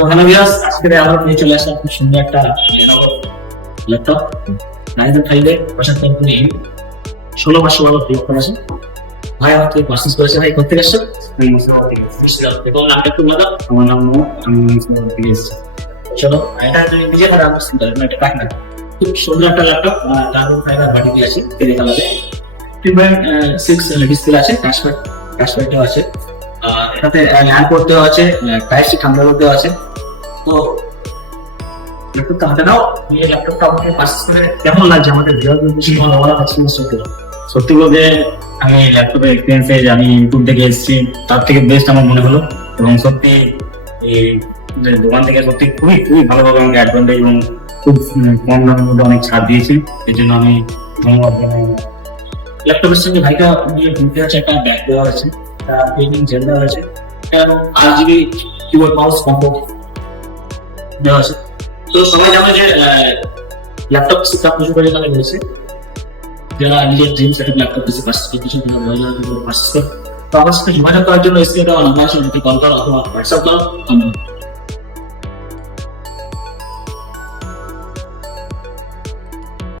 তো hello viewers, আজকে আমরা নিয়ে চলে আসলাম খুব সুন্দর একটা ল্যাপটপ রাইজেন 5 এর 75 ইউ 16 মাস ল্যাপটপ আছে। ভাই আমাকে পারচেজ করেছে। ভাই কোথা থেকে আসছেন? এবং নামটা একটু বলো। আমার নাম মো, আমি মুন্সিপাল থেকে এসেছি। চলো এটা তুমি নিজে করে আনবক্সিং করো, এটা কাট না। খুব সুন্দর একটা ল্যাপটপ, কার্বন ফাইবার বডি দিয়ে আছে, তেলে কালারে 3.6 ডিসপ্লে আছে, কাশপ্যাডও আছে। আর এটাতে ল্যান্ড করতেও আছে, টাইপ-সি ঠান্ডা করতেও আছে। তো ল্যাপটপটা হাতে নাও, এই ল্যাপটপটা আমাকে পারচেজ করে কেমন লাগছে আমাদের ভিউয়ারদের কিছু বলার এক্সপেরিয়েন্স করতে। সত্যি বলতে আমি ল্যাপটপের এক্সপিরিয়েন্সে আমি ইউটিউব থেকে এসেছি, তার থেকে বেস্ট আমার মনে হলো। এবং সত্যি এই যে দোকান থেকে সত্যি খুবই খুবই ভালোভাবে আমাকে অ্যাডভান্টেজ এবং খুব কম দামের মধ্যে অনেক ছাড় দিয়েছে। এই জন্য আমি ধন্যবাদ জানাই। ল্যাপটপের সঙ্গে ভাইটা নিয়ে ঘুরতে আছে, একটা ব্যাগ দেওয়া আছে, একটা পেন্টিং জেল দেওয়া আছে, এবং 8 GB কিবোর্ড মাউস কম্বো দেওয়া আছে। তো সবাই জানে যে ল্যাপটপ পিসি পুজো করে এখানে রয়েছে। যারা নিজের dream setup laptop PC purchase করতে চান তারা মহিলারা পারচেজ করে। তো আমার সাথে যোগাযোগ করার জন্য স্ক্রিনে দেওয়া নাম্বার আছে, আমাকে কল করো অথবা হোয়াটসঅ্যাপ করো।